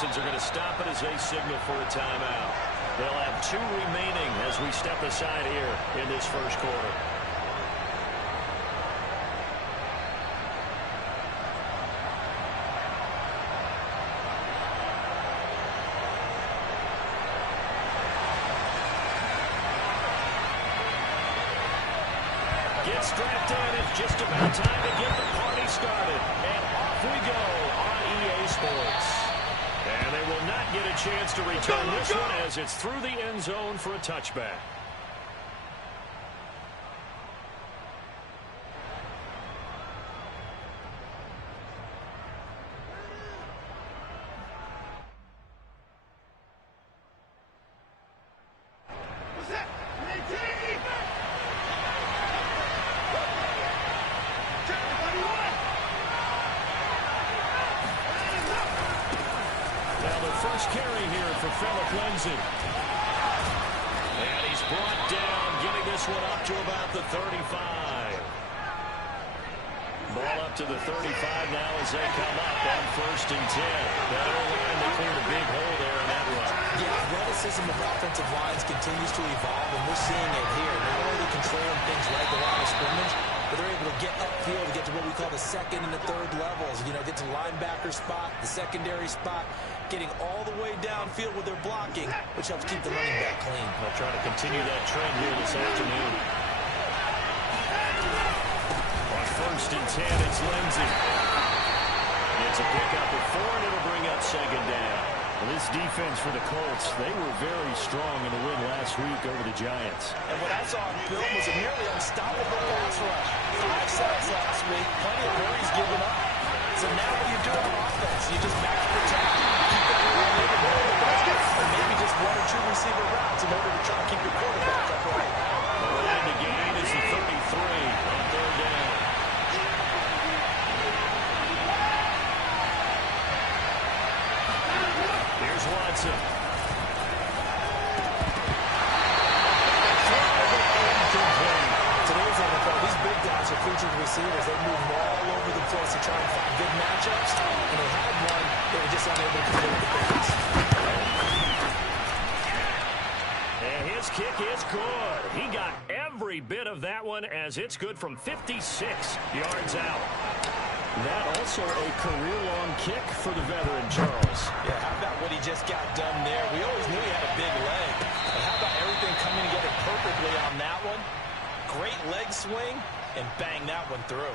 Texans are going to stop it as they signal for a timeout. They'll have 2 remaining as we step aside here in this first quarter. Gets strapped in. It's just about time to get the party started. And off we go on EA Sports. And they will not get a chance to return this one as it's through the end zone for a touchback. Carry here for Philip Lindsay. And he's brought down, getting this one up to about the 35. Ball up to the 35 now as they come up on 1st and 10. That O-line, they cleared a big hole there in that run. Yeah, athleticism of offensive lines continues to evolve, and we're seeing it here. Not only controlling things right the line of scrimmage, but they're able to get upfield to get to what we call the 2nd and the 3rd levels. You know, get to linebacker spot, the secondary spot, getting all the way downfield with their blocking, which helps keep the running back clean. They'll try to continue that trend here this afternoon. On 1st and 10, it's Lindsay. It's a pickup of 4, and it'll bring up 2nd down. Well, this defense for the Colts, they were very strong in the win last week over the Giants. And what I saw on film was a nearly unstoppable pass rush. 5 sacks last week, plenty of hurries given up. So now what do you do on offense? You just match protect, keep everyone in the ball, or maybe just 1 or 2 receiver routes in order to try to keep your quarterback upright. The line to gain is the 33 on 3rd down. Here's Watson. Today's NFL, these big guys are featured receivers. They move all over the place to try and find good matchups. And they had one, they were just unable to complete the pass. And his kick is good. He got every bit of that one as it's good from 56 yards out. That also a career-long kick for the veteran, Charles. Yeah, how about what he just got done there? We always knew he had a big leg. But how about everything coming together perfectly on that one? Great leg swing, and bang that one through.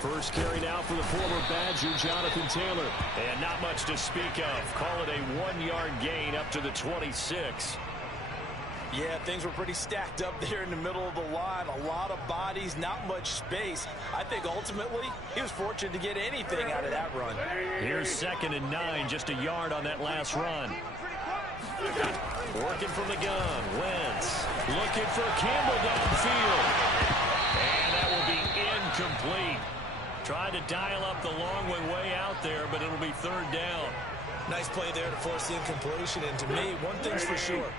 First carry now for the former Badger, Jonathan Taylor. And not much to speak of. Call it a 1-yard gain up to the 26. Yeah, things were pretty stacked up there in the middle of the line. A lot of bodies, not much space. I think ultimately he was fortunate to get anything out of that run. Here's 2nd and 9, just a yard on that last run. Working from the gun, Wentz looking for Campbell downfield. And that will be incomplete. Tried to dial up the long way out there, but it'll be 3rd down. Nice play there to force the incompletion. And to me, one thing's for sure.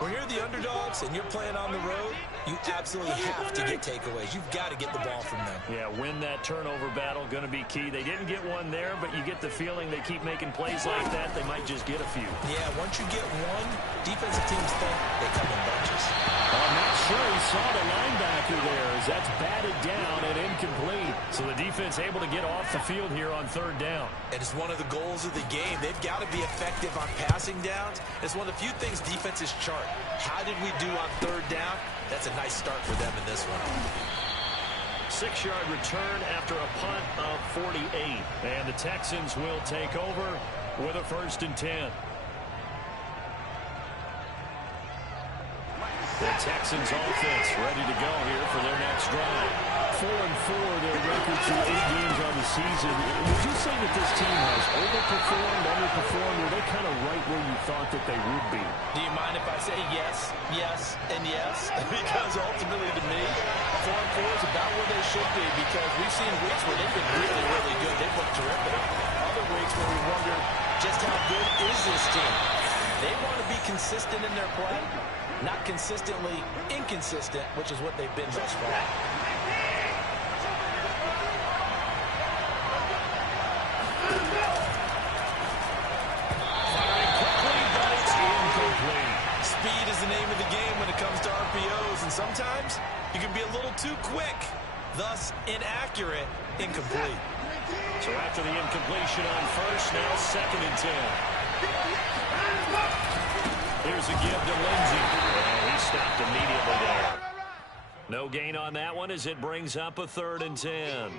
When you're the underdogs and you're playing on the road, you absolutely have to get takeaways. You've got to get the ball from them. Yeah, win that turnover battle, going to be key. They didn't get one there, but you get the feeling they keep making plays like that, they might just get a few. Yeah, once you get one, defensive teams think they come in bunches. I'm not sure he saw the linebacker there as that's batted down and incomplete. So the defense able to get off the field here on 3rd down. And it's one of the goals of the game. They've got to be effective on passing downs. It's one of the few things defenses chart. How did we do on 3rd down? That's a nice start for them in this one. 6-yard return after a punt of 48. And the Texans will take over with a 1st and 10. The Texans offense ready to go here for their next drive. 4-4, their record through 8 games on the season. Would you say that this team has overperformed, underperformed, or are they kind of right where you thought that they would be? Do you mind if I say yes, yes, and yes? Because ultimately to me, 4-4 is about where they should be, because we've seen weeks where they've been really, really good. They've looked terrific. Other weeks where we wonder just how good is this team. They want to be consistent in their play, not consistently inconsistent, which is what they've been thus far. Speed is the name of the game when it comes to RPOs, and sometimes you can be a little too quick, thus inaccurate, incomplete. So after the incompletion on first, now 2nd and 10. Here's a give to Lindsey. And he stopped immediately there. No gain on that one as it brings up a 3rd and 10.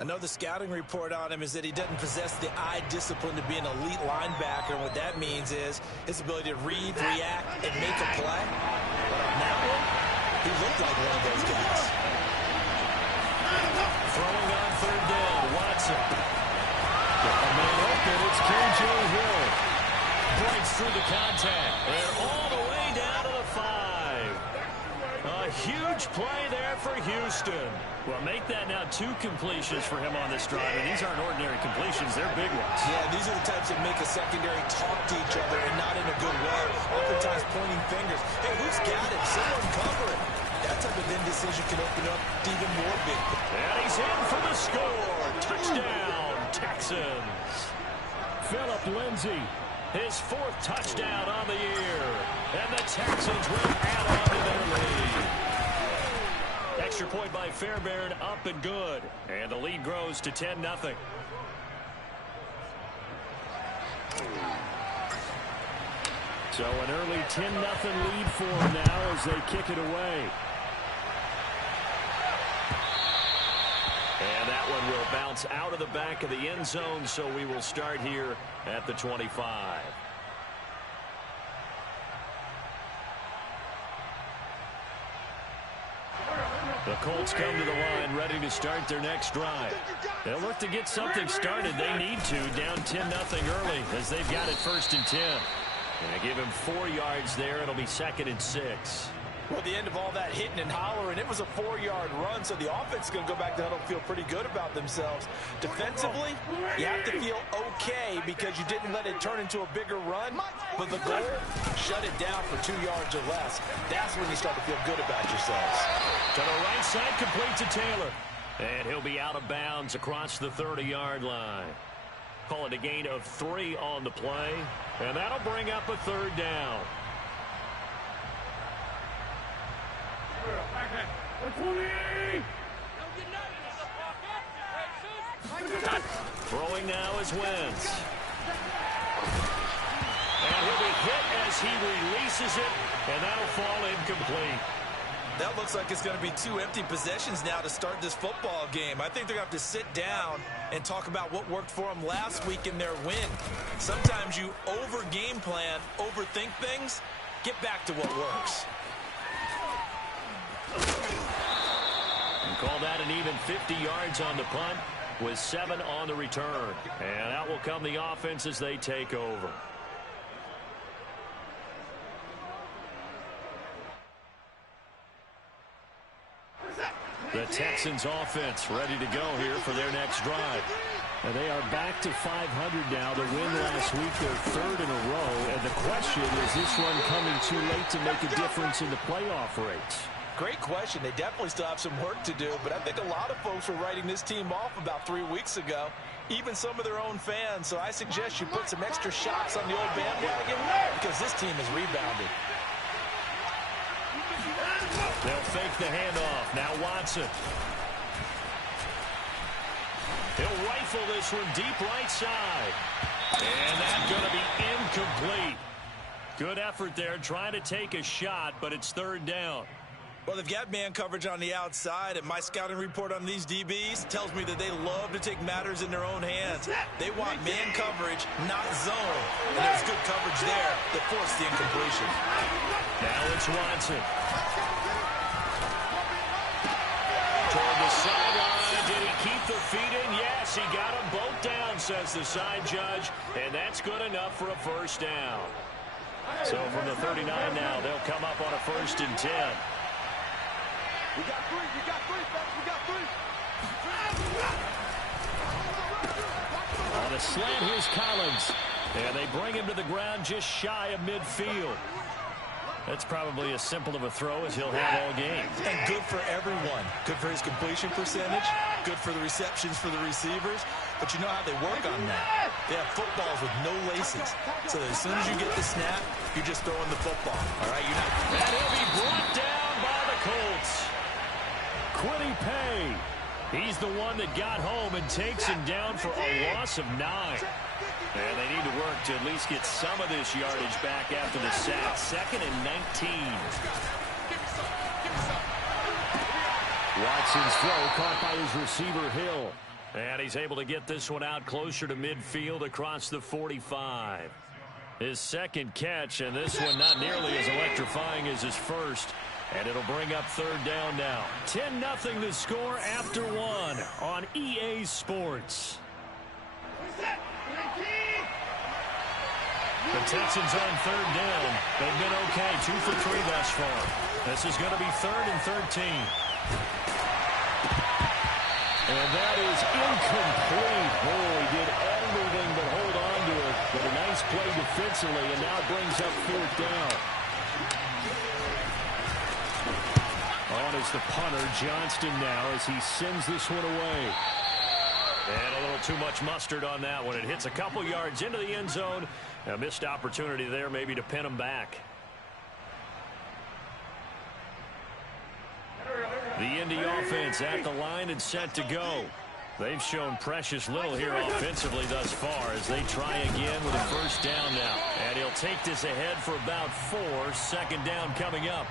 I know the scouting report on him is that he doesn't possess the eye discipline to be an elite linebacker. And what that means is his ability to read, react, and make a play. But on that one, he looked like one of those guys. Throwing on 3rd down, Watson. A man open, it's K.J. Hill. Breaks through the contact. And all the way down to the 5. A huge play there for Houston. Well, make that now 2 completions for him on this drive, and these aren't ordinary completions. They're big ones. Yeah, these are the types that make a secondary talk to each other and not in a good way. Oftentimes pointing fingers. Hey, who's got it? Someone cover it. That type of indecision can open up to even more big. And he's in for the score. Touchdown, Texans. Phillip Lindsay. His 4th touchdown on the year. And the Texans will add on to their lead. Extra point by Fairbairn, up and good. And the lead grows to 10-0. So an early 10-0 lead for them now as they kick it away. And that one will bounce out of the back of the end zone, so we will start here at the 25. The Colts come to the line, ready to start their next drive. They'll look to get something started. They need to, down 10-0 early, as they've got it 1st and 10. And they give him 4 yards there. It'll be 2nd and 6. Well, at the end of all that hitting and hollering, it was a 4-yard run, so the offense is going to go back to huddle and feel pretty good about themselves. Defensively, you have to feel okay because you didn't let it turn into a bigger run, but the goal, shut it down for 2 yards or less. That's when you start to feel good about yourselves. To the right side, complete to Taylor. And he'll be out of bounds across the 30-yard line. Call it a gain of 3 on the play, and that'll bring up a 3rd down. Throwing now is Wentz. And he'll be hit as he releases it, and that'll fall incomplete. That looks like it's going to be 2 empty possessions now to start this football game. I think they're going to have to sit down and talk about what worked for them last week in their win. Sometimes you over-game plan, overthink things, get back to what works. And call that an even 50 yards on the punt with 7 on the return. And out will come the offense as they take over. The Texans offense ready to go here for their next drive. And they are back to 500 now. The win last week, their 3rd in a row. And the question, is this run coming too late to make a difference in the playoff race? Great question. They definitely still have some work to do, but I think a lot of folks were writing this team off about 3 weeks ago, even some of their own fans. So I suggest you put some extra shots on the old bandwagon because this team has rebounded. They'll fake the handoff. Now Watson. He'll rifle this one deep right side. And that's going to be incomplete. Good effort there trying to take a shot, but it's 3rd down. Well, they've got man coverage on the outside, and my scouting report on these DBs tells me that they love to take matters in their own hands. They want man coverage, not zone. And there's good coverage there that forced the incompletion. Now it's Watson. Toward the sideline. Did he keep the feet in? Yes, he got them both down, says the side judge. And that's good enough for a first down. So from the 39 now, they'll come up on a 1st and 10. We got three, fellas. We got three. On a slant, here's Collins. And they bring him to the ground just shy of midfield. That's probably as simple of a throw as he'll have all game. And good for everyone. Good for his completion percentage. Good for the receptions for the receivers. But you know how they work on that. They have footballs with no laces. So that as soon as you get the snap, you're just throwing the football. All right, you're not. And he'll be brought down by the Colts. Quiddy Pay. He's the one that got home and takes him down for a loss of 9. And they need to work to at least get some of this yardage back after the sack. 2nd and 19. Watson's throw caught by his receiver, Hill. And he's able to get this one out closer to midfield across the 45. His second catch, and this one not nearly as electrifying as his first. And it'll bring up 3rd down now. 10-0 the score after 1 on EA Sports. The Texans on 3rd down. They've been okay, 2 for 3 thus far. This is going to be 3rd and 13. And that is incomplete. Boy, did everything but hold on to it. But a nice play defensively, and now it brings up 4th down. On is the punter, Johnston now, as he sends this one away. And a little too much mustard on that one. It hits a couple yards into the end zone. A missed opportunity there maybe to pin him back. The Indy offense at the line and set to go. They've shown precious little here offensively thus far as they try again with a 1st down now. And he'll take this ahead for about 4. 2nd down coming up.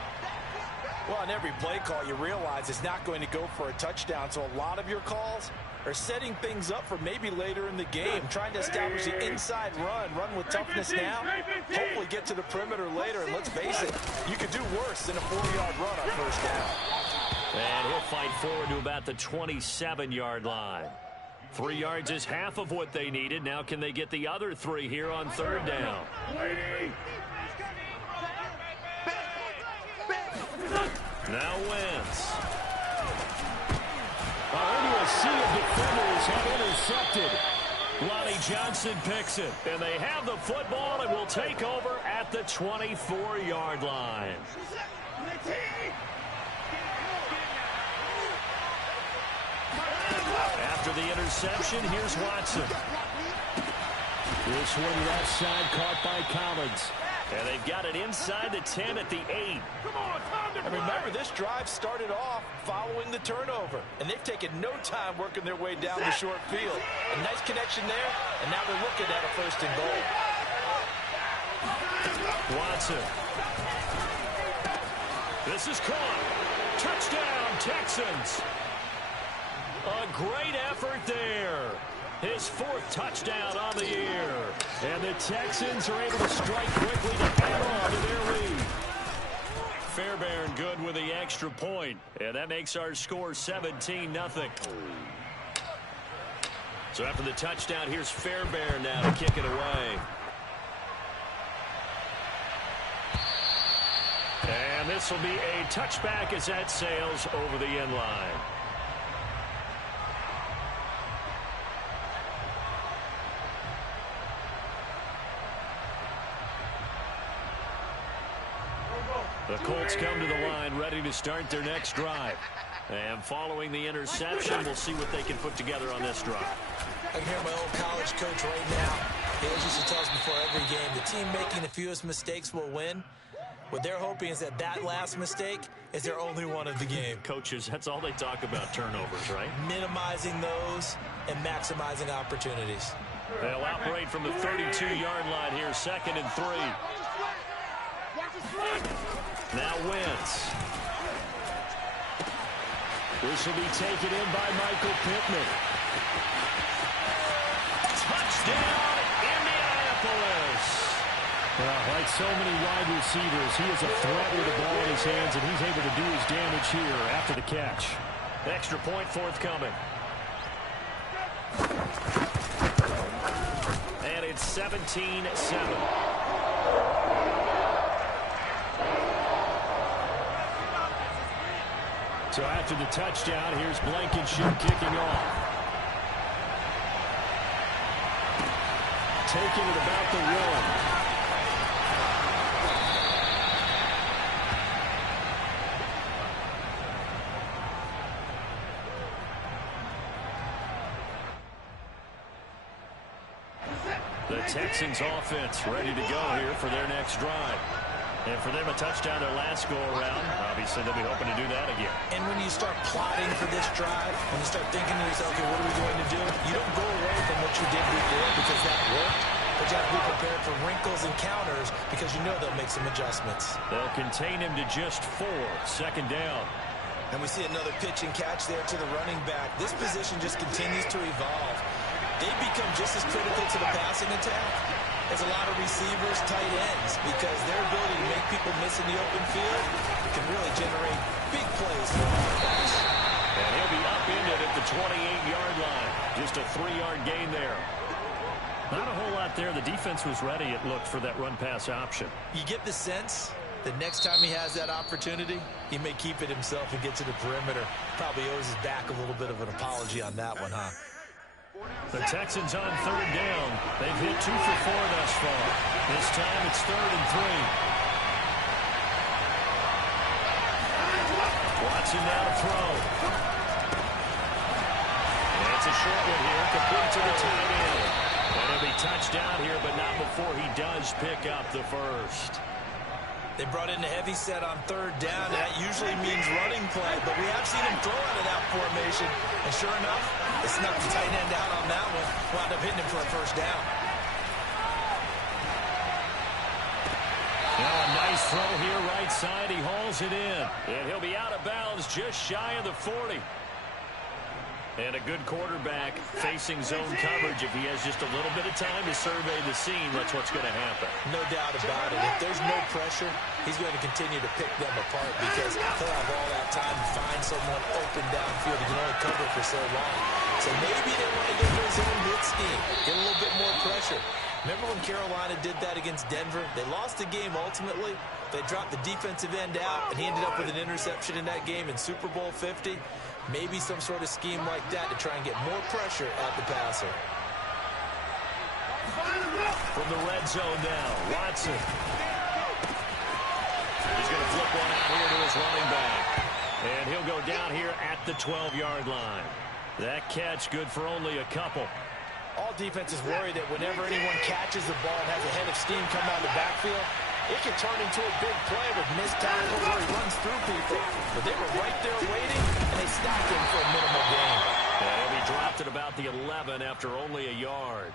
Well, on every play call, you realize it's not going to go for a touchdown. So a lot of your calls are setting things up for maybe later in the game, trying to establish the inside run with toughness now, hopefully get to the perimeter later. And let's face it, you could do worse than a 4-yard run on 1st down. And he'll fight forward to about the 27-yard line. 3 yards is half of what they needed. Now can they get the other 3 here on 3rd down? Now Wentz. Into a sea of defenders have intercepted. Lonnie Johnson picks it. And they have the football and will take over at the 24-yard line. After the interception, here's Watson. This one left side caught by Collins. And they've got it inside the 10 at the 8. And remember, this drive started off following the turnover. And they've taken no time working their way down the short field. A nice connection there, and now they're looking at a 1st and goal. Watson. This is caught. Touchdown, Texans. A great effort there. His 4th touchdown on the year. And the Texans are able to strike quickly to add on to their lead. Fairbairn good with the extra point. And that makes our score 17-0. So after the touchdown, here's Fairbairn now to kick it away. And this will be a touchback as that sails over the end line. The Colts come to the line ready to start their next drive. And following the interception, we'll see what they can put together on this drive. I can hear my old college coach right now. He always used to tell us before every game, the team making the fewest mistakes will win. What they're hoping is that last mistake is their only one of the game. Coaches, that's all they talk about, turnovers, right? Minimizing those and maximizing opportunities. They'll operate from the 32-yard line here, 2nd and 3. Now Wentz. This will be taken in by Michael Pittman. Touchdown, Indianapolis. Like so many wide receivers, he is a threat with the ball in his hands, and he's able to do his damage here after the catch. Extra point forthcoming. And it's 17-7. So after the touchdown, here's Blankenship kicking off. Taking it about the 1. The Texans offense ready to go here for their next drive. And for them, a touchdown their last go-around. Obviously, they'll be hoping to do that again. And when you start plotting for this drive, when you start thinking to yourself, okay, what are we going to do? You don't go away from what you did before because that worked. But you have to be prepared for wrinkles and counters because you know they'll make some adjustments. They'll contain him to just 4. Second down. And we see another pitch and catch there to the running back. This position just continues to evolve. They become just as critical to the passing attack as a lot of receivers, tight ends, because their ability to make people miss in the open field can really generate big plays for offense. And he'll be upended at the 28-yard line. Just a 3-yard gain there. Not a whole lot there. The defense was ready, it looked, for that run-pass option. You get the sense that next time he has that opportunity, he may keep it himself and get to the perimeter. Probably owes his back a little bit of an apology on that one, huh? The Texans on 3rd down. They've hit 2 for 4 thus far. This time it's 3rd and 3. Watson now to throw. And it's a short one here, complete to the tight end. And he'll be touched down here, but not before he does pick up the first. They brought in the heavy set on 3rd down, and that usually means running play, but we have seen him throw out of that formation. And sure enough, they snuck the tight end out on that one, wound up hitting him for a first down. Now a nice throw here, right side. He hauls it in. And he'll be out of bounds just shy of the 40. And a good quarterback facing zone coverage. If he has just a little bit of time to survey the scene, that's what's going to happen. No doubt about it. If there's no pressure, he's going to continue to pick them apart because he'll have all that time to find someone open downfield. He can only cover for so long. So maybe they want to get their zone blitz scheme, get a little bit more pressure. Remember when Carolina did that against Denver? They lost the game ultimately. They dropped the defensive end out, and he ended up with an interception in that game in Super Bowl 50. Maybe some sort of scheme like that to try and get more pressure at the passer. From the red zone now, Watson. He's going to flip one out here to his running back. And he'll go down here at the 12-yard line. That catch good for only a couple. All defenses worry that whenever anyone catches the ball and has a head of steam come out of the backfield, it can turn into a big play with missed tackles where he runs through people. But they were right there waiting, and they stopped him for a minimal gain. And he'll be dropped at about the 11 after only a yard.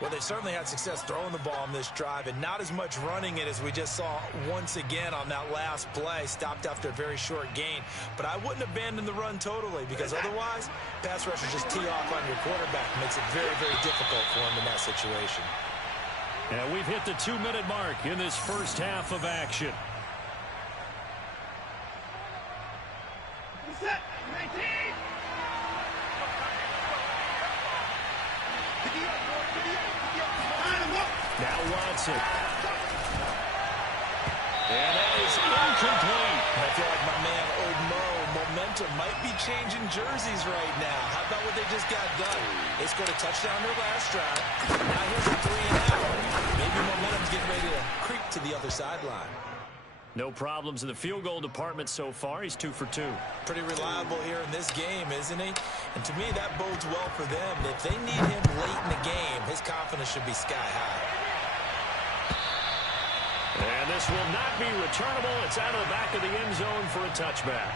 Well, they certainly had success throwing the ball on this drive, and not as much running it as we just saw once again on that last play. Stopped after a very short gain. But I wouldn't abandon the run totally, because otherwise, pass rushers just tee off on your quarterback. It makes it very, very difficult for him in that situation. And we've hit the 2-minute mark in this first half of action. Now Watson. And that is incomplete. I feel like my man, Old Mo, momentum might be changing jerseys right now. How about what they just got done? They scored a touchdown their last drive. Now here's a 3-and-out. Maybe momentum's getting ready to creep to the other sideline. No problems in the field goal department so far. He's 2 for 2. Pretty reliable here in this game, isn't he? And to me, that bodes well for them. If they need him late in the game, his confidence should be sky high. And this will not be returnable. It's out of the back of the end zone for a touchback.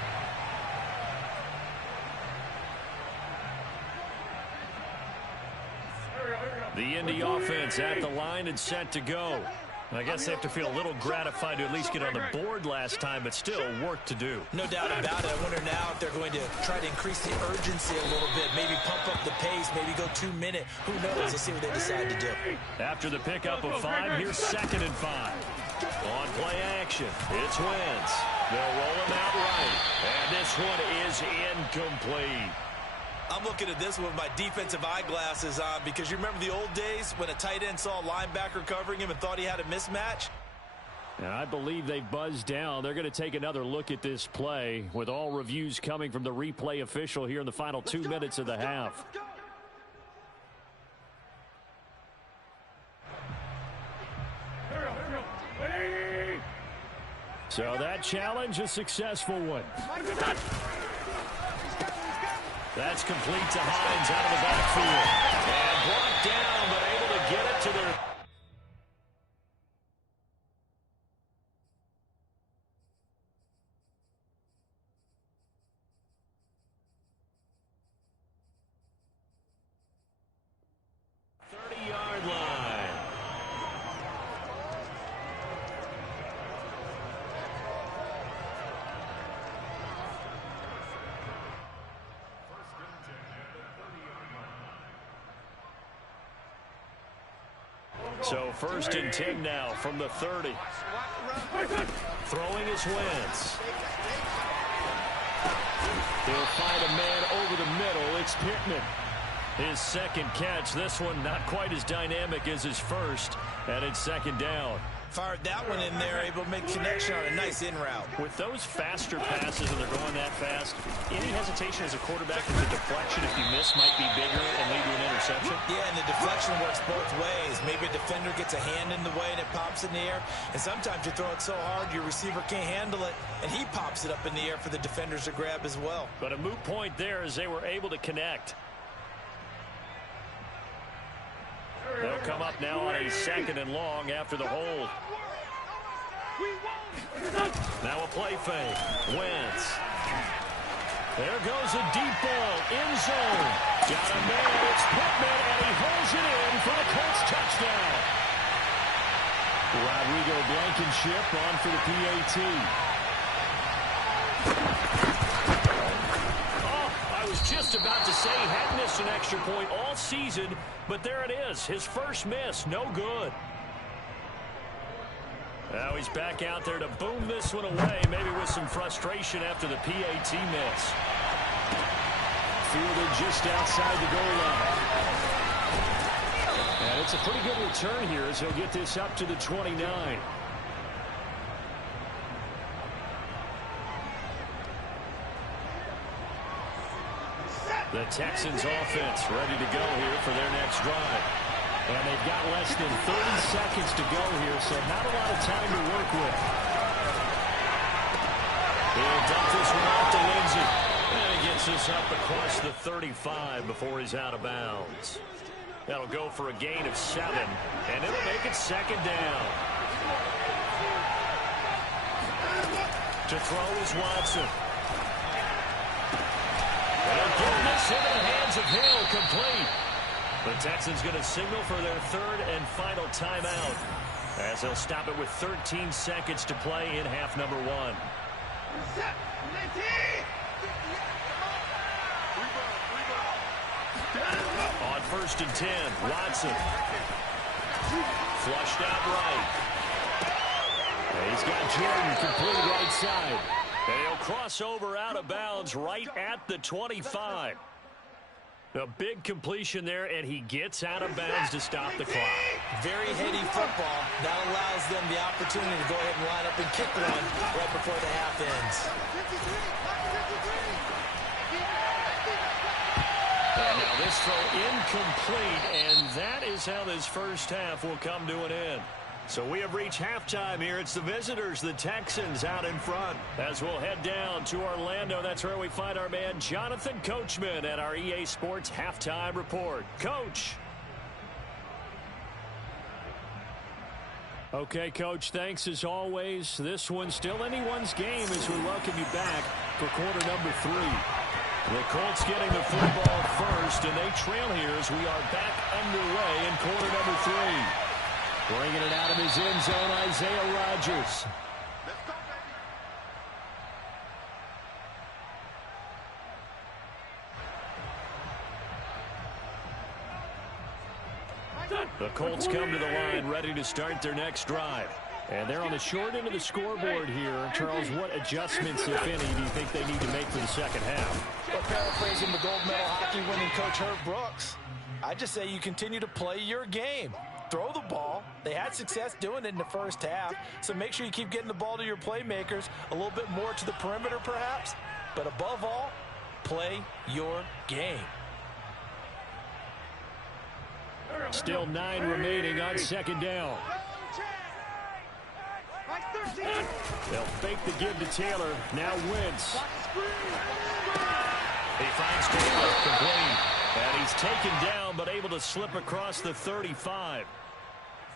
The Indy offense at the line and set to go. I guess they have to feel a little gratified to at least get on the board last time, but still work to do. No doubt about it. I wonder now if they're going to try to increase the urgency a little bit, maybe pump up the pace, maybe go 2 minute. Who knows? Let's see what they decide to do. After the pickup of 5, here's 2nd and 5. On play action, it's Wentz. They'll roll him out right, and this one is incomplete. I'm looking at this with my defensive eyeglasses on because you remember the old days when a tight end saw a linebacker covering him and thought he had a mismatch? And I believe they've buzzed down. They're going to take another look at this play with all reviews coming from the replay official here in the final 2 minutes of the half. So that challenge, a successful one. That's complete to Hines out of the backfield. And brought down, but able to get it to their... So 1st and 10 now from the 30. Throwing is Wentz. He'll find a man over the middle. It's Pittman. His 2nd catch. This one not quite as dynamic as his first. And it's 2nd down. Fired that one in there, able to make connection on a nice in route. With those faster passes and they're going that fast, any hesitation as a quarterback with the deflection, if you miss, might be bigger and lead to an interception? Yeah, and the deflection works both ways. Maybe a defender gets a hand in the way and it pops in the air. And sometimes you throw it so hard your receiver can't handle it, and he pops it up in the air for the defenders to grab as well. But a moot point there as they were able to connect. They'll come up now on a 2nd and long after the hold. Now a play fake. Wentz. There goes a deep ball. End zone. Got a man. It's Pittman, and he holds it in for the Colts touchdown. Rodrigo Blankenship on for the PAT. I was just about to say he hadn't missed an extra point all season, but there it is. His first miss, no good. Now he's back out there to boom this one away, maybe with some frustration after the PAT miss. Fielded just outside the goal line. And it's a pretty good return here as he'll get this up to the 29. The Texans offense ready to go here for their next drive. And they've got less than 30 seconds to go here, so not a lot of time to work with. He'll dump this one off to Lindsey. And he gets this up across the 35 before he's out of bounds. That'll go for a gain of 7, and it'll make it 2nd down. To throw is Watson. They'll get this into the hands of Hill, complete. The Texans going to signal for their 3rd and final timeout as they'll stop it with 13 seconds to play in half number 1. On 1st and 10, Watson. Flushed out right. And he's got Jordan complete right side. And he'll cross over out of bounds right at the 25. A big completion there, and he gets out of bounds to stop the clock. Very heady football. That allows them the opportunity to go ahead and line up and kick one right before the half ends. And now this throw incomplete, and that is how this first half will come to an end. So we have reached halftime here. It's the visitors, the Texans, out in front. As we'll head down to Orlando, that's where we find our man Jonathan Coachman at our EA Sports Halftime Report. Coach. Okay, Coach, thanks as always. This one's still anyone's game as we welcome you back for quarter number 3. The Colts getting the football first, and they trail here as we are back underway in quarter number 3. Bringing it out of his end zone, Isaiah Rodgers. The Colts come to the line ready to start their next drive. And they're on the short end of the scoreboard here. Charles, what adjustments, if any, do you think they need to make for the second half? Well, paraphrasing the gold medal hockey winning coach Herb Brooks, I just say you continue to play your game. Throw the ball. They had success doing it in the first half, so make sure you keep getting the ball to your playmakers, a little bit more to the perimeter perhaps, but above all, play your game. Still 9 remaining on second down. They'll fake the give to Taylor. Now Wentz. He finds Taylor complete. And he's taken down but able to slip across the 35.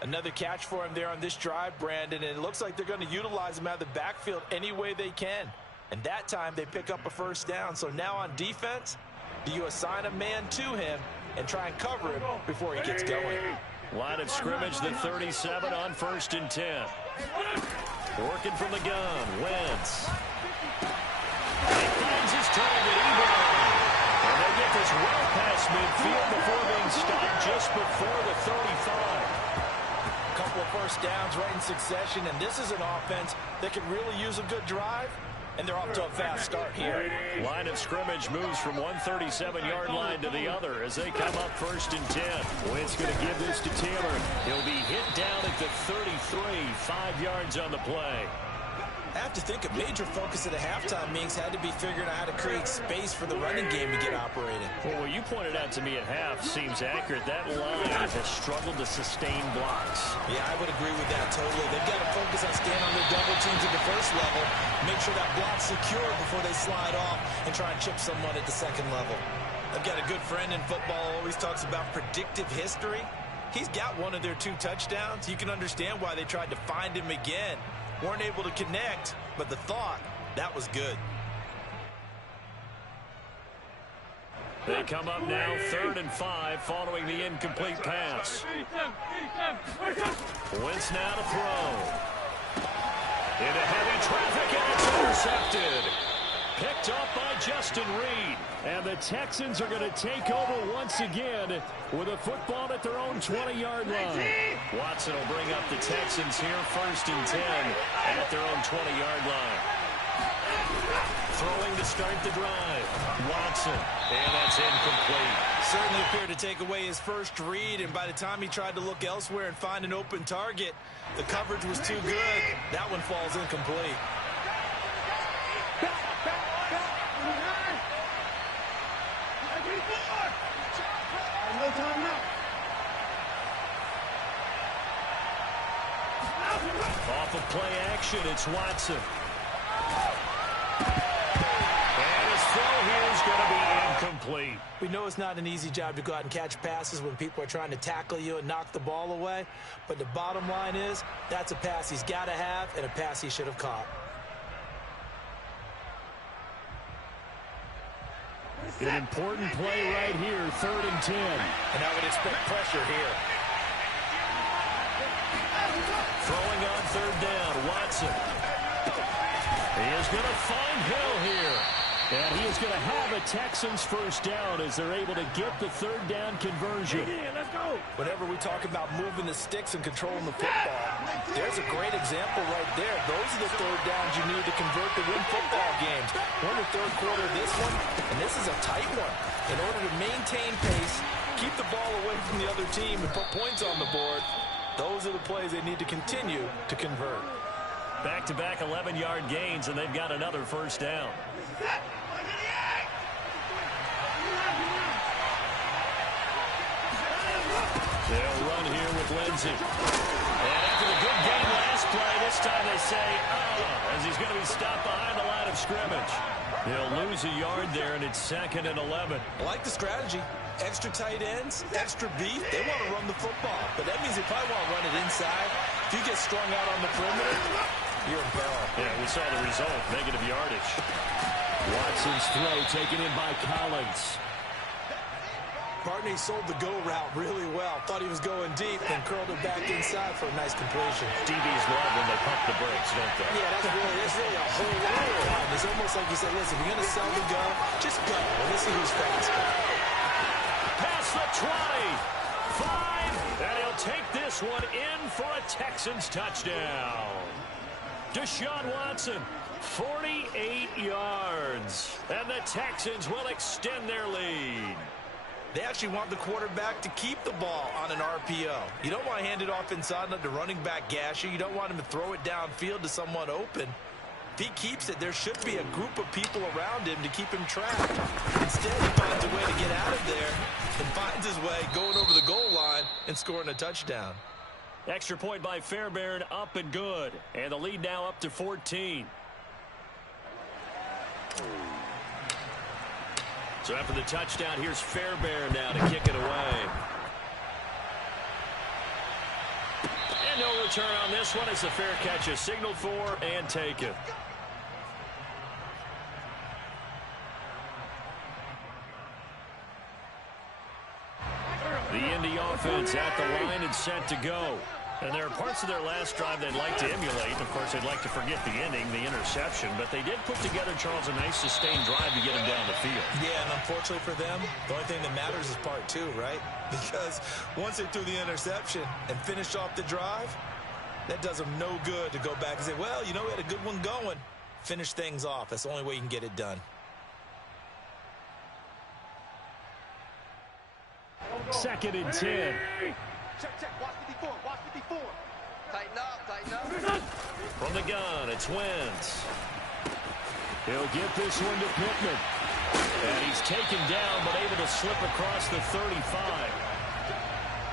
Another catch for him there on this drive, Brandon, and it looks like they're going to utilize him out of the backfield any way they can. And that time they pick up a first down. So now on defense, do you assign a man to him and try and cover him before he gets going? Line of scrimmage, the 37 on 1st and 10. Working from the gun, Wentz. He finds his target, Ebron. And they get this well past midfield before being stopped just before the 35. A couple of first downs right in succession, and this is an offense that could really use a good drive, and they're off to a fast start here. Line of scrimmage moves from one 37-yard line to the other as they come up 1st and 10. Wentz going to give this to Taylor. He'll be hit down at the 33, 5 yards on the play. I have to think a major focus of the halftime meetings had to be figuring out how to create space for the running game to get operating. Well, what you pointed out to me at half seems accurate. That line has struggled to sustain blocks. Yeah, I would agree with that totally. They've got to focus on staying on their double teams at the first level, make sure that block's secure before they slide off and try and chip someone at the second level. I've got a good friend in football who always talks about predictive history. He's got one of their 2 touchdowns. You can understand why they tried to find him again. Weren't able to connect, but the thought, that was good. They come up now 3rd and 5 following the incomplete pass. Wentz now to throw. Into heavy traffic, and it's intercepted. Picked off by Justin Reed. And the Texans are going to take over once again with a football at their own 20-yard line. Watson will bring up the Texans here 1st and 10 at their own 20-yard line. Throwing to start the drive. Watson. And that's incomplete. Certainly appeared to take away his first read, and by the time he tried to look elsewhere and find an open target, the coverage was too good. That one falls incomplete. Off of play action, it's Watson. And his throw here is going to be incomplete. We know it's not an easy job to go out and catch passes when people are trying to tackle you and knock the ball away. But the bottom line is, that's a pass he's got to have and a pass he should have caught. An important play right here, 3rd and 10. And I would expect pressure here. Throwing on 3rd down, Watson. He is going to find Hill here. And he is going to have a Texans first down as they're able to get the 3rd down conversion. Let's go. Whenever we talk about moving the sticks and controlling the football, there's a great example right there. Those are the 3rd downs you need to convert to win football games. We're in the 3rd quarter of this one, and this is a tight one. In order to maintain pace, keep the ball away from the other team, and put points on the board, those are the plays they need to continue to convert. Back-to-back 11-yard gains, and they've got another first down. They'll run here with Lindsey. And after the good game last play, this time they say, as he's going to be stopped behind the line of scrimmage. He'll lose a yard there, and it's 2nd and 11. I like the strategy. Extra tight ends, extra beef. They want to run the football, but that means they probably want to run it inside. If you get strung out on the perimeter, you're in peril. Yeah, we saw the result, negative yardage. Watson's throw taken in by Collins. Partner, he sold the go route really well. Thought he was going deep, then curled it back inside for a nice completion. DBs love when they pump the brakes, don't they? Yeah, that's really a whole lot of fun. It's almost like you say, listen, if you're going to sell the go, just go. And let's see who's faster. Past the 20. 5. And he'll take this one in for a Texans touchdown. Deshaun Watson, 48 yards. And the Texans will extend their lead. They actually want the quarterback to keep the ball on an RPO. You don't want to hand it off inside and let the running back gash you. You don't want him to throw it downfield to someone open. If he keeps it, there should be a group of people around him to keep him trapped. Instead, he finds a way to get out of there and finds his way going over the goal line and scoring a touchdown. Extra point by Fairbairn, up and good. And the lead now up to 14. So after the touchdown, here's Fairbairn now to kick it away. And no return on this one as the fair catch is signaled for and taken. The Indy offense at the line and set to go. And there are parts of their last drive they'd like to emulate. Of course, they'd like to forget the ending, the interception. But they did put together, Charles, a nice sustained drive to get them down the field. Yeah, and unfortunately for them, the only thing that matters is part two, right? Because once they threw the interception and finished off the drive, that does them no good to go back and say, well, you know, we had a good one going. Finish things off. That's the only way you can get it done. Second and 10. Check. Watch 54. Watch 54. Tighten up. From the gun, it's Wentz. He'll get this one to Pittman. And he's taken down, but able to slip across the 35.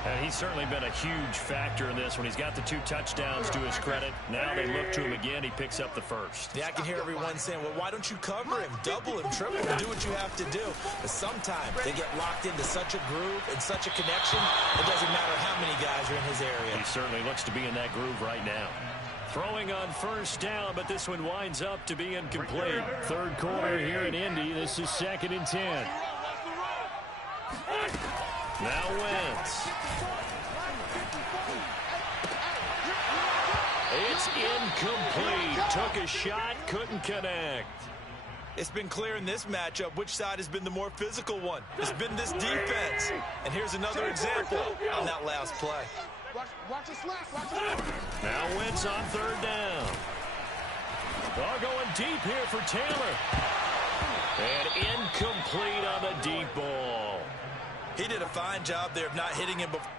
And he's certainly been a huge factor in this when he's got the 2 touchdowns to his credit. Now they look to him again. He picks up the first. Yeah, I can hear everyone saying, well, why don't you cover him, double him, triple him, do what you have to do. But sometimes they get locked into such a groove and such a connection, it doesn't matter how many guys are in his area. He certainly looks to be in that groove right now. Throwing on first down, but this one winds up to be incomplete. Third quarter here in Indy. This is second and 10. Now Wentz. It's incomplete. Took a shot, couldn't connect. It's been clear in this matchup which side has been the more physical one. It's been this defense. And here's another example on that last play. Watch the slap. Now Wentz on third down. They're going deep here for Taylor. And incomplete on the deep ball. He did a fine job there of not hitting him before.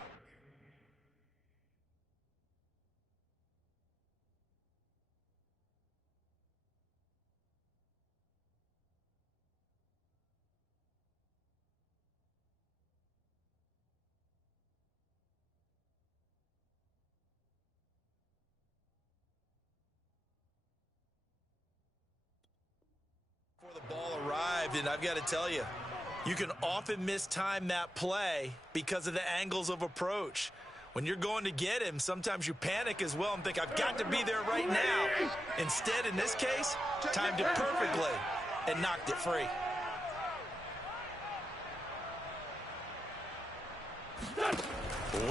The ball arrived, and I've got to tell you, you can often mistime that play because of the angles of approach. When you're going to get him, sometimes you panic as well and think, I've got to be there right now. Instead, in this case, timed it perfectly and knocked it free.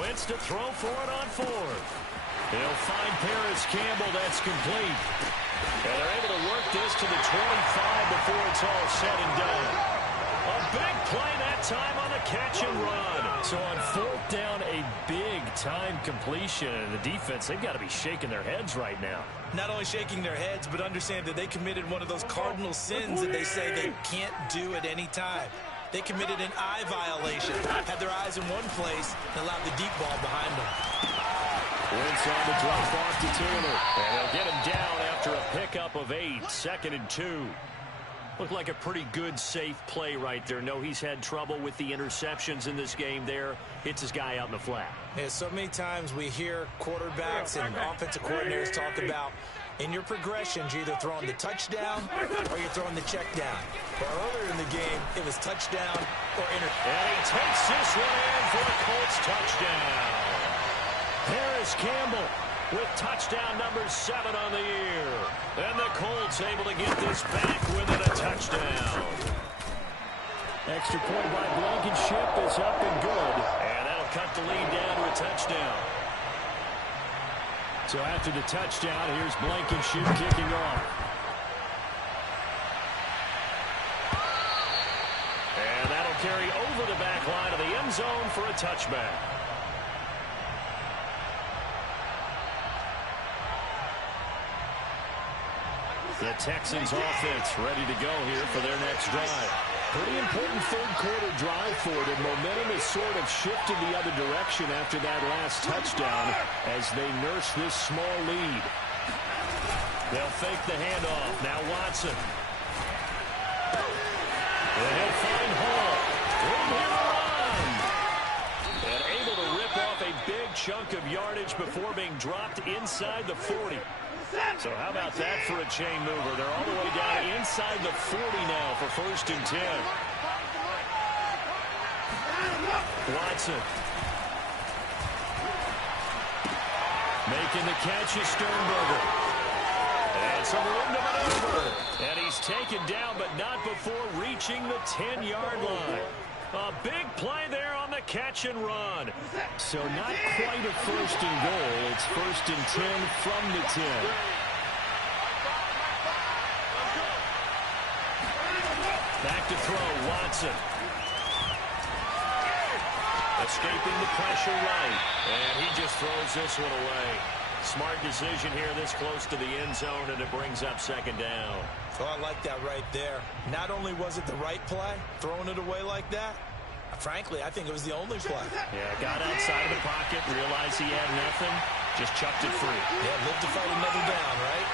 Wentz to throw for it on fourth. He'll find Paris Campbell. That's complete. And they're able to work this to the 25 before it's all said and done. A big play that time on the catch and run. So on fourth down, a big-time completion. And the defense, they've got to be shaking their heads right now. Not only shaking their heads, but understand that they committed one of those cardinal sins that they say they can't do at any time. They committed an eye violation, had their eyes in one place, and allowed the deep ball behind them. Wentz on the drop off to Taylor. And they'll get him down after a pickup of 8. Second and 2. Looked like a pretty good, safe play right there. No, he's had trouble with the interceptions in this game there. Hits his guy out in the flat. Yeah, so many times we hear quarterbacks and offensive coordinators talk about in your progressions, you're either throwing the touchdown or you're throwing the check down. But earlier in the game, it was touchdown or interception. And he takes this one in for a Colts touchdown. Paris Campbell with touchdown number 7 on the year. And the Colts able to get this back within a touchdown. Extra point by Blankenship is up and good. And that'll cut the lead down to a touchdown. So after the touchdown, here's Blankenship kicking off. And that'll carry over the back line of the end zone for a touchback. The Texans offense ready to go here for their next drive. Pretty important third quarter drive for them. Momentum has sort of shifted the other direction after that last touchdown as they nurse this small lead. They'll fake the handoff. Now Watson. And he'll find Hall. Room here to run. And able to rip off a big chunk of yardage before being dropped inside the 40. So how about that for a chain mover? They're all the way down inside the 40 now for 1st and 10. Watson. Making the catch is Sternberger. And some room to maneuver. And he's taken down, but not before reaching the 10-yard line. A big play there on the catch and run. So not quite a 1st and goal. It's 1st and 10 from the 10. Back to throw, Watson. Escaping the pressure right. And he just throws this one away. Smart decision here this close to the end zone, and it brings up 2nd down. Oh, I like that right there. Not only was it the right play, throwing it away like that, frankly, I think it was the only play. Yeah, got outside of the pocket, realized he had nothing, just chucked it free. Yeah, live to fight another down, right?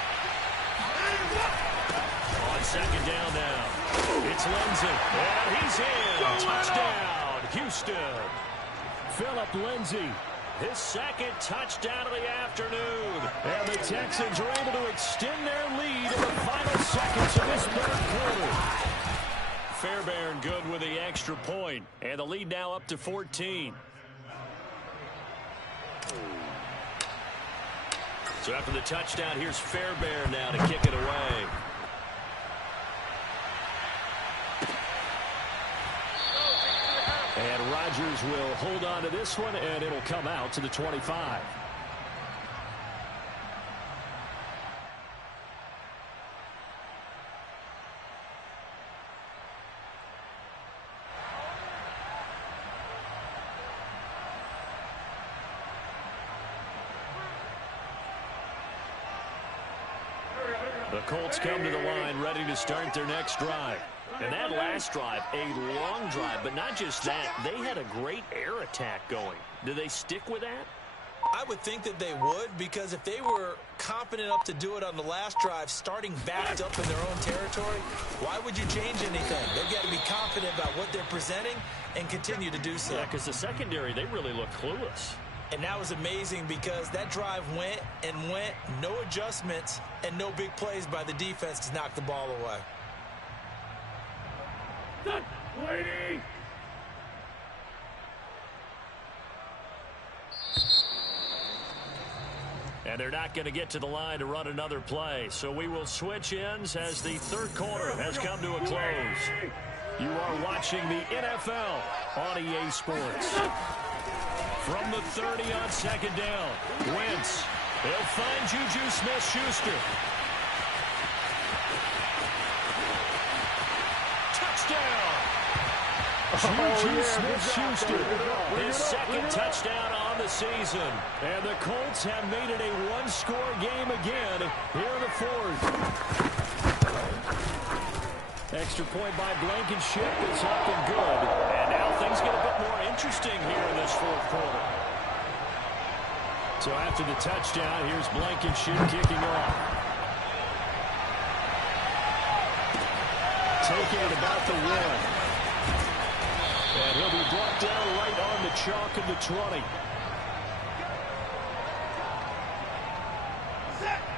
On 2nd down now. It's Lindsay. And he's in. Touchdown, Houston. Phillip Lindsay. His 2nd touchdown of the afternoon. And the Texans are able to extend their lead in the final seconds of this 3rd quarter. Fairbairn good with the extra point. And the lead now up to 14. So after the touchdown, here's Fairbairn now to kick it away. And Rodgers will hold on to this one, and it'll come out to the 25. The Colts come to the line ready to start their next drive. And that last drive, a long drive, but not just that, they had a great air attack going. Do they stick with that? I would think that they would, because if they were confident enough to do it on the last drive, starting backed up in their own territory, why would you change anything? They've got to be confident about what they're presenting and continue to do so. Yeah, because the secondary, they really look clueless. And that was amazing because that drive went and went, no adjustments, and no big plays by the defense to knock the ball away. Lady. And they're not going to get to the line to run another play. So we will switch ends as the 3rd quarter has come to a close. You are watching the NFL on EA Sports. From the 30 on 2nd down. Wentz. He'll find Juju Smith-Schuster. Touchdown! Juju Smith-Schuster, his 2nd touchdown on the season. And the Colts have made it a one-score game again here in the 4th. Extra point by Blankenship is up and good. And now things get a bit more interesting here in this 4th quarter. So after the touchdown, here's Blankenship kicking off. Taking it about the 1. And he'll be brought down right on the chalk of the 20.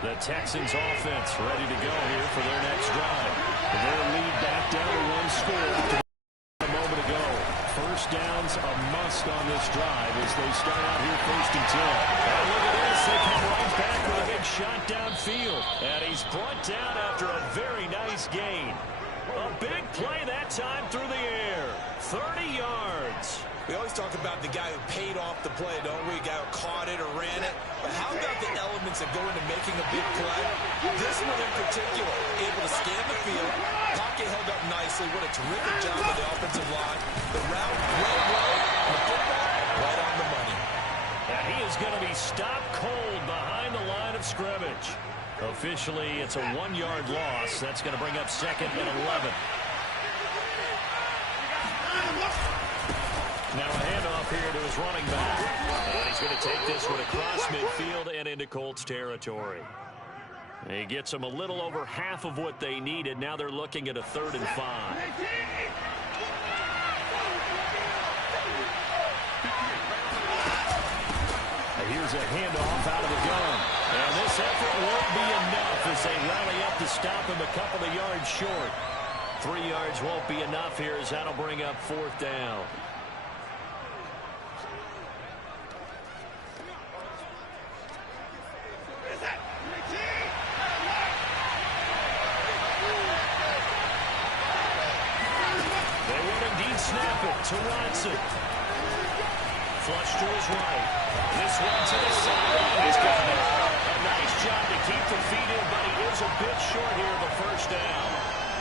The Texans offense ready to go here for their next drive. Their lead back down to 1 score after a moment ago. 1st down's a must on this drive as they start out here 1st and 10. And look at this. They come right back with a big shot downfield. And he's brought down after a very nice gain. A big play that time through the air. 30 yards. We always talk about the guy who paid off the play, don't we? The guy who caught it or ran it. But how about the elements that go into making a big play? This one in particular, able to scan the field, pocket held up nicely. What a terrific job of the offensive line. The route, well run, and the football, right on the money. And he is going to be stopped cold behind the line of scrimmage. Officially, it's a 1-yard loss. That's going to bring up 2nd and 11. Now a handoff here to his running back. And he's going to take this one across midfield and into Colts territory. He gets them a little over half of what they needed. Now they're looking at a 3rd and 5. Here's a handoff out of the gun. And this effort won't be enough as they rally up to stop him a couple of yards short. 3 yards won't be enough here as that'll bring up 4th down. They will indeed snap it to Watson. Flush to his right. This one to the sideline. He's got it. A nice job to keep the feet in, but he is a bit short here of the 1st down.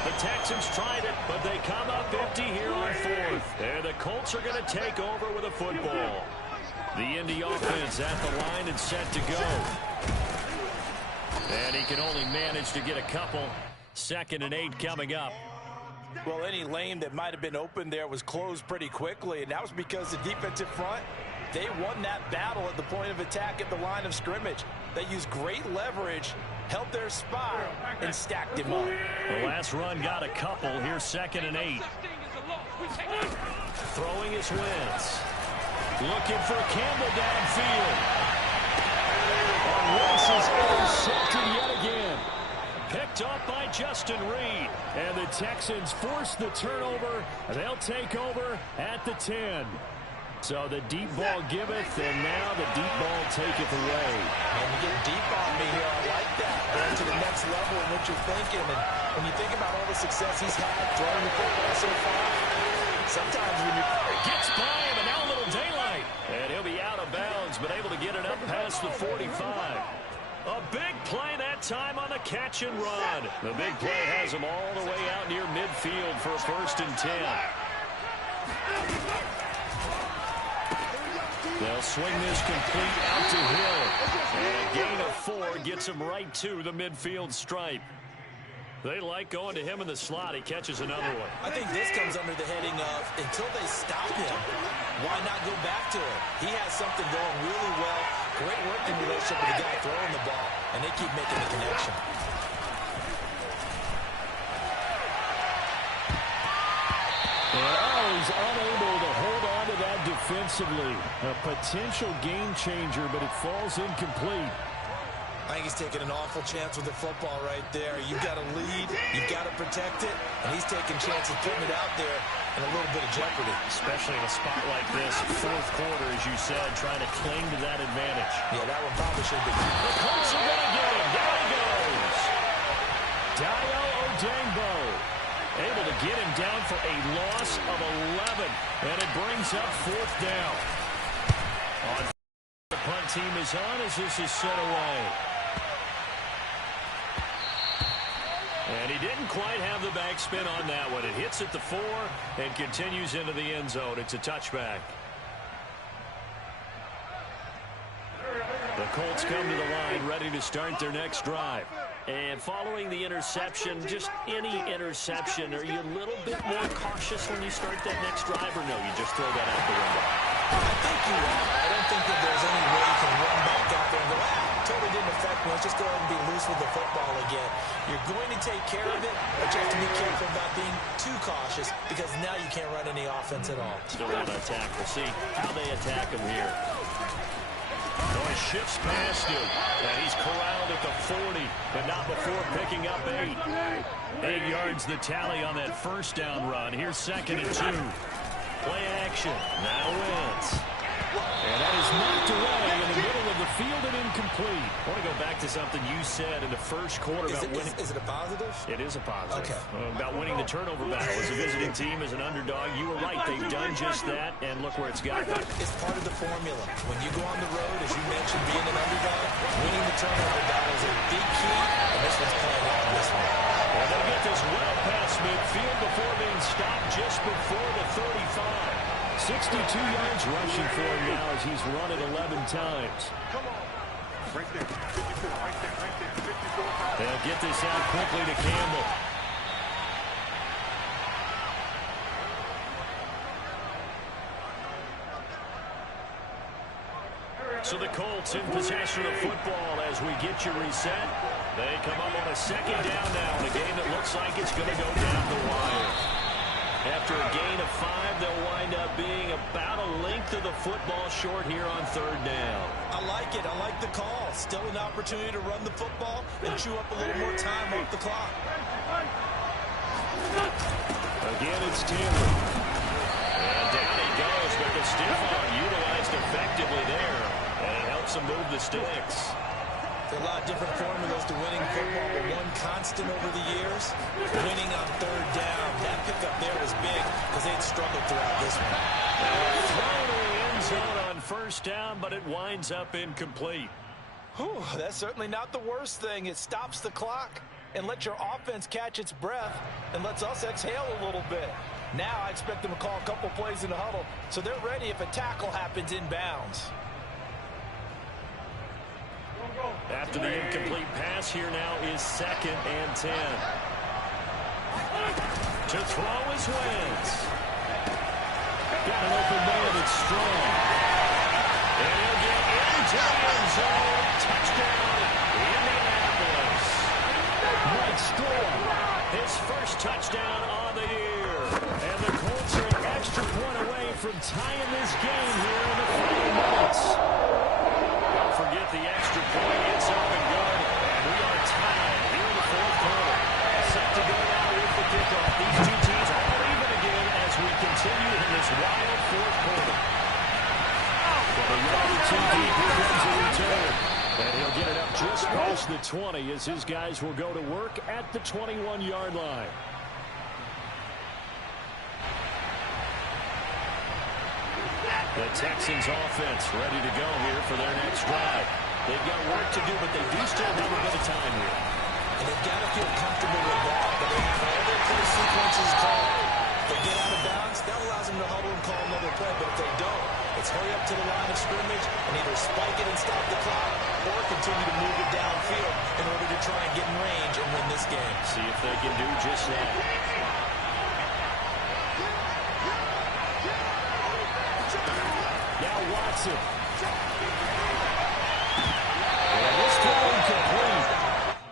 The Texans tried it, but they come up empty here on 4th. And the Colts are going to take over with a football. The Indy offense at the line and set to go. And he can only manage to get a couple. 2nd and 8 coming up. Well, any lane that might have been open there was closed pretty quickly, and that was because the defensive front, they won that battle at the point of attack at the line of scrimmage. They used great leverage, held their spot, and stacked him up. The last run got a couple. Here's 2nd and 8. Throwing his Wentz. Looking for Campbell downfield. And Wentz is intercepted yet again. Picked up by Justin Reed. And the Texans force the turnover. They'll take over at the 10. So the deep ball giveth, and now the deep ball taketh away. And you get deep on me here. I like that. Going to the next level in what you're thinking. And when you think about all the success he's had throwing the football so far, sometimes when you gets by him, and now a little daylight. And he'll be out of bounds, but able to get it up past the 45. A big play that time on the catch and run. The big play has him all the way out near midfield for a 1st and 10. They'll swing this complete out to Hill. And a gain of 4 gets him right to the midfield stripe. They like going to him in the slot. He catches another one. I think this comes under the heading of, until they stop him, why not go back to him? He has something going really well. Great working relationship with the guy throwing the ball, and they keep making the connection. And he's unable to hold on to that defensively. A potential game changer, but it falls incomplete. I think he's taking an awful chance with the football right there. You've got to lead, you've got to protect it, and he's taking chances putting it out there in a little bit of jeopardy. Especially in a spot like this, 4th quarter, as you said, trying to cling to that advantage. Yeah, that one probably should have been. The Colts are going to get him. Down he goes. Dayo Odeyingbo able to get him down for a loss of 11, and it brings up 4th down. The punt team is on as this is set away. And he didn't quite have the backspin on that one. It hits at the 4 and continues into the end zone. It's a touchback. The Colts come to the line ready to start their next drive. And following the interception, just any interception, are you a little bit more cautious when you start that next drive, or no, you just throw that out the window? I think you are. I don't think that there's any way you can run back out there and go, totally didn't affect me. Let's just go ahead and be loose with the football again. You're going to take care of it, but you have to be careful about being too cautious because now you can't run any offense at all. Still want to attack. We'll see how they attack him here. So he shifts past him, and he's corralled at the 40, but not before picking up 8. 8 yards the tally on that 1st down run. Here's 2nd and 2. Play action. Now Wentz. And that is knocked away in the middle of the the field and incomplete. I want to go back to something you said in the first quarter about winning. Is it a positive? It is a positive. Okay. About winning the turnover battle. As a visiting team, as an underdog, you were right. They've done just that, and look where it's got them. It's part of the formula. When you go on the road, as you mentioned, being an underdog, winning the turnover battle is a big key, and this one's playing out in this one. And they'll get this well past midfield before being stopped just before the 35. 62 yards rushing for him now as he's run it 11 times. Come on. Right there. 54, right there, right there. 54. They'll get this out quickly to Campbell. So the Colts in possession of football as we get you reset. They come up on a second down now in a game that looks like it's going to go down the wire. After a gain of 5, they'll wind up being about a length of the football short here on third down. I like it. I like the call. Still an opportunity to run the football and chew up a little more time off the clock. Again, it's Taylor. And down he goes, but the stiff arm utilized effectively there. And it helps him move the sticks. There are a lot of different formulas to winning football, but one constant over the years, winning on third down. That pickup there was big because they'd struggled throughout this one. Thrown in the end zone on first down, but it winds up incomplete. Whew, that's certainly not the worst thing. It stops the clock and lets your offense catch its breath and lets us exhale a little bit. Now I expect them to call a couple plays in the huddle so they're ready if a tackle happens inbounds. After the incomplete pass, here now is 2nd and 10. To throw is Wentz. Got an open man, it's strong. And he'll get into the end zone. Touchdown, Indianapolis. Mike Storm, his first touchdown on the year. And the Colts are an extra point away from tying this game here in the final minutes. Don't forget the extra point. It's up and good. And we are tied here in the fourth quarter. Set to go now with the kickoff. These two teams all even again as we continue in this wild fourth quarter. But another two deep. Here comes a return. And he'll get it up just past the 20 as his guys will go to work at the 21-yard line. The Texans offense ready to go here for their next drive. They've got work to do, but they do still have a bit of time here. And they've got to feel comfortable with that, but they have all their play sequences called. If they get out of bounds, that allows them to huddle and call another play, but if they don't, it's hurry up to the line of scrimmage and either spike it and stop the clock or continue to move it downfield in order to try and get in range and win this game. See if they can do just that. Now Watson. And this throw incomplete.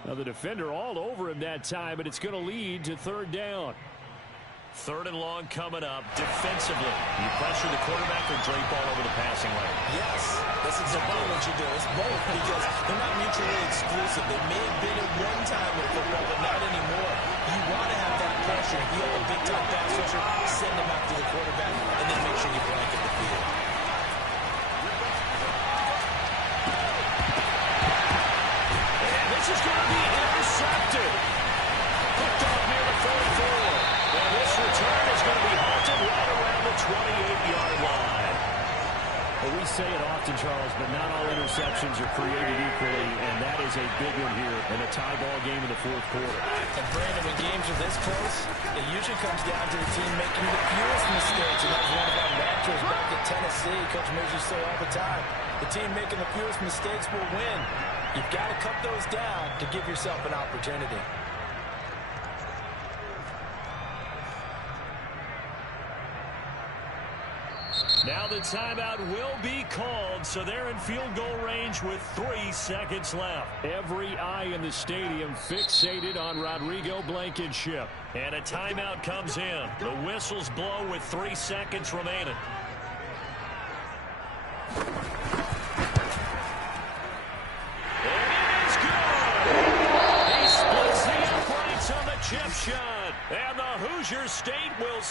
Now the defender all over him that time, but it's going to lead to third down. Third and long coming up defensively. You pressure the quarterback or drape all over the passing lane? Yes, that's exactly what you do. It's both because they're not mutually exclusive. They may have been at one time in football, but not anymore. You want to have that pressure. If you have a big-time pass rusher, send them after the quarterback, and then make sure you blanket the field. And this is going to be intercepted. Picked off near the 44. And this return is going to be halted right around the 28-yard line. Well, we say it often, Charles, but not all interceptions are created equally, and that is a big one here in a tie ball game in the fourth quarter. And Brandon, when games are this close, it usually comes down to the team making the fewest mistakes, and that was one of our mantras back at Tennessee. Coach Major say all the time, the team making the fewest mistakes will win. You've got to cut those down to give yourself an opportunity. Now the timeout will be called, so they're in field goal range with 3 seconds left. Every eye in the stadium fixated on Rodrigo Blankenship. And a timeout comes in. The whistles blow with 3 seconds remaining. And it is good! He splits the uprights on the chip shot. And the Hoosier State will...